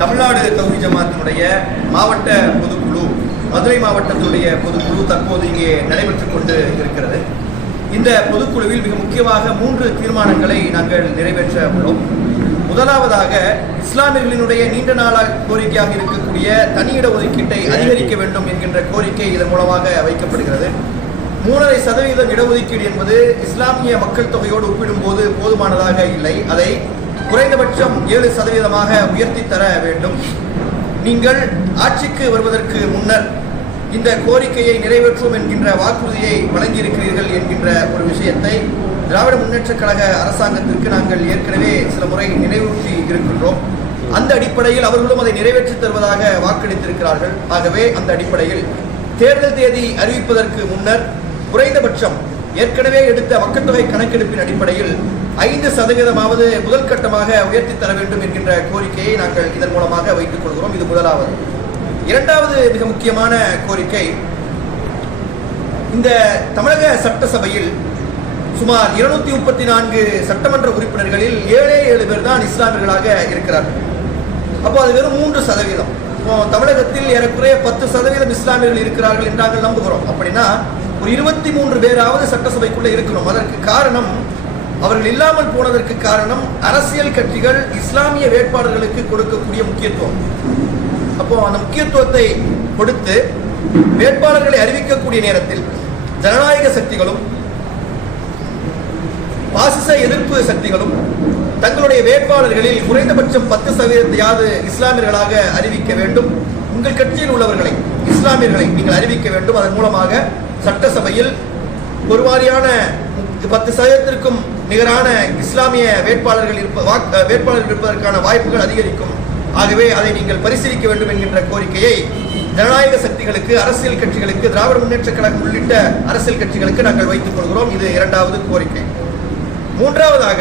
தமிழ்நாடு தௌஹீத் ஜமாத்தினுடைய மாவட்ட பொதுக்குழு, மதுரை மாவட்டத்துடைய பொதுக்குழு தற்போது இங்கே நடைபெற்றுக் கொண்டு இருக்கிறது. இந்த பொதுக்குழுவில் மிக முக்கியமாக 3 தீர்மானங்களை நாங்கள் நிறைவேற்ற உள்ளோம். முதலாவதாக, இஸ்லாமியர்களினுடைய நீண்ட நாள கோரிக்கையாக இருக்கக்கூடிய தனியிட ஒதுக்கீட்டை அதிகரிக்க வேண்டும் என்கின்ற கோரிக்கை இதன் மூலமாக வைக்கப்படுகிறது. 3.5% இடஒதுக்கீடு என்பது இஸ்லாமிய மக்கள் தொகையோடு ஒப்பிடும்போது போதுமானதாக இல்லை. அதை குறைந்தபட்சம் 7% உயர்த்தி தர வேண்டும். நீங்கள் ஆட்சிக்கு வருவதற்கு முன்னர் இந்த கோரிக்கையை நிறைவேற்றுவோம் என்கின்ற வாக்குறுதியை வழங்கியிருக்கிறீர்கள் என்கின்ற ஒரு விஷயத்தை திராவிட முன்னேற்றக் கழக அரசாங்கத்திற்கு நாங்கள் ஏற்கனவே சில முறை நினைவூட்டி இருக்கின்றோம். அந்த அடிப்படையில் அவர்களும் அதை நிறைவேற்றித் தருவதாக வாக்களித்திருக்கிறார்கள். ஆகவே அந்த அடிப்படையில் தேர்தல் தேதி அறிவிப்பதற்கு முன்னர் குறைந்தபட்சம் ஏற்கனவே எடுத்த மக்கள் தொகை கணக்கெடுப்பின் அடிப்படையில் 5% முதல் கட்டமாக உயர்த்தி தர வேண்டும் என்கின்ற கோரிக்கையை நாங்கள் இதன் மூலமாக வைத்துக் கொள்கிறோம். இது முதலாவது. இரண்டாவது மிக முக்கியமான கோரிக்கை, இந்த தமிழக சட்டசபையில் சுமார் 234 சட்டமன்ற உறுப்பினர்களில் 7 பேர் தான் இஸ்லாமியர்களாக இருக்கிறார்கள். அப்போ அது வெறும் 3%. தமிழகத்தில் ஏறக்குறைய 10% இஸ்லாமியர்கள் இருக்கிறார்கள் என்று நாங்கள் நம்புகிறோம். அப்படின்னா ஒரு 23 பேராவது சட்டசபைக்குள்ள இருக்கிறோம். அதற்கு காரணம், அவர்கள் இல்லாமல் போனதற்கு காரணம் அரசியல் கட்சிகள் இஸ்லாமிய வேட்பாளர்களுக்கு கொடுக்கக்கூடிய முக்கியத்துவம். அப்போ அந்த முக்கியத்துவத்தை கொடுத்து வேட்பாளர்களை அறிவிக்கக்கூடிய நேரத்தில் ஜனநாயக சக்திகளும் பாசிச எதிர்ப்பு சக்திகளும் தங்களுடைய வேட்பாளர்களில் குறைந்தபட்சம் 10% இஸ்லாமியர்களாக அறிவிக்க வேண்டும். உங்கள் கட்சியில் உள்ளவர்களை, இஸ்லாமியர்களை நீங்கள் அறிவிக்க வேண்டும். அதன் மூலமாக சட்டசபையில் ஒரு வாரியான 10%க்கும் நிகரான இஸ்லாமிய வேட்பாளர்கள் இருப்பதற்கான வாய்ப்புகள் அதிகரிக்கும். ஆகவே அதை நீங்கள் பரிசீலிக்க வேண்டும் என்கின்ற கோரிக்கையை ஜனநாயக சக்திகளுக்கு, அரசியல் கட்சிகளுக்கு, திராவிட முன்னேற்றக் கழகம் உள்ளிட்ட அரசியல் கட்சிகளுக்கு நாங்கள் வைத்துக் கொள்கிறோம். இது இரண்டாவது கோரிக்கை. மூன்றாவதாக,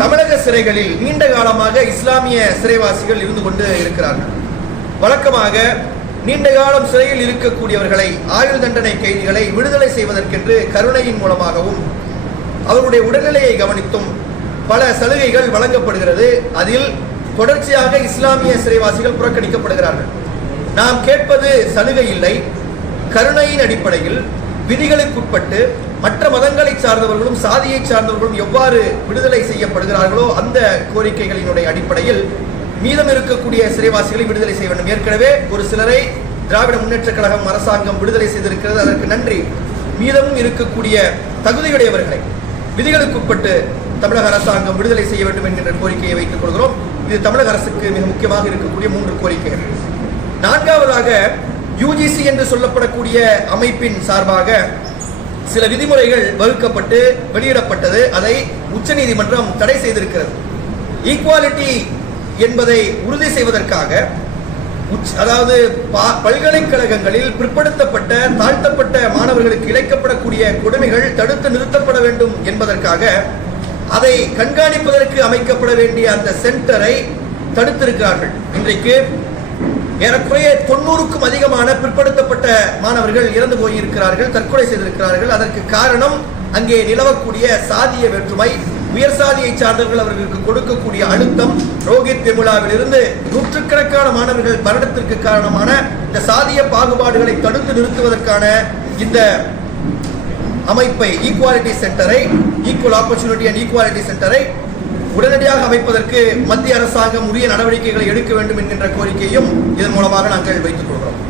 தமிழக சிறைகளில் நீண்ட காலமாக இஸ்லாமிய சிறைவாசிகள் இருந்து கொண்டு இருக்கிறார்கள். வழக்கமாக நீண்ட காலம் சிறையில் இருக்கக்கூடியவர்களை, ஆயுள் தண்டனை கைதிகளை விடுதலை செய்வதற்கென்று கருணையின் மூலமாகவும் அவருடைய உடல்நிலையை கவனித்தும் பல சலுகைகள் வழங்கப்படுகிறது. அதில் தொடர்ச்சியாக இஸ்லாமிய சிறைவாசிகள் புறக்கணிக்கப்படுகிறார்கள். நாம் கேட்பது சலுகை இல்லை, கருணையின் அடிப்படையில் விதிகளுக்குட்பட்டு மற்ற மதங்களை சார்ந்தவர்களும் சாதியை சார்ந்தவர்களும் எவ்வாறு விடுதலை செய்யப்படுகிறார்களோ அந்த கோரிக்கைகளினுடைய அடிப்படையில் மீதம் இருக்கக்கூடிய சிறைவாசிகளை விடுதலை செய்ய வேண்டும். ஏற்கனவே ஒரு சிலரை திராவிட முன்னேற்றக் கழகம் அரசாங்கம் விடுதலை செய்திருக்கிறது, அதற்கு நன்றி. மீதமும் இருக்கக்கூடிய தகுதியுடையவர்களை விதிகளுக்குட்பட்டு தமிழக அரசாங்கம் விடுதலை செய்ய வேண்டும் என்கின்ற கோரிக்கையை வைத்துக் கொள்கிறோம். இது தமிழக அரசுக்கு மிக முக்கியமாக இருக்கக்கூடிய 3 கோரிக்கைகள். நான்காவதாக, UGC என்று சொல்லப்படக்கூடிய அமைப்பின் சார்பாக சில விதிமுறைகள் வகுக்கப்பட்டு வெளியிடப்பட்டது. அதை உச்சநீதிமன்றம் தடை செய்திருக்கிறது. ஈக்குவாலிட்டி என்பதை உறுதி செய்வதற்காக, அதாவது பல்கலைக்கழகங்களில் பிற்படுத்தப்பட்ட தாழ்த்தப்பட்ட மாணவர்களுக்கு இழைக்கப்படக்கூடிய கொடுமைகள் தடுத்து நிறுத்தப்பட வேண்டும் என்பதற்காக அதை கண்காணிப்பதற்கு அமைக்கப்பட வேண்டிய அந்த சென்டரை தடுத்திருக்கிறார்கள். இன்றைக்கு ஏறக்குறைய 90க்கும் அதிகமான பிற்படுத்தப்பட்ட மாணவர்கள் இறந்து போயிருக்கிறார்கள், தற்கொலை செய்திருக்கிறார்கள். அதற்கு காரணம் அங்கே நிலவக்கூடிய சாதிய வேற்றுமை, உயர் சாதியை சார்ந்தவர்கள் அவர்களுக்கு கொடுக்கக்கூடிய அழுத்தம். ரோஹித் வெமுலாவில் இருந்து நூற்றுக்கணக்கான மாணவர்கள் மரணத்திற்கு காரணமான இந்த சாதிய பாகுபாடுகளை தடுத்து நிறுத்துவதற்கான இந்த அமைப்பை, ஈக்குவாலிட்டி சென்டரை, ஈக்குவல் ஆப்பர்ச்சுனிட்டி அண்ட் ஈக்குவாலிட்டி சென்டரை உடனடியாக அமைப்பதற்கு மத்திய அரசாங்கம் உரிய நடவடிக்கைகளை எடுக்க வேண்டும் என்கின்ற கோரிக்கையும் இதன் மூலமாக நாங்கள் வைத்துக் கொள்கிறோம்.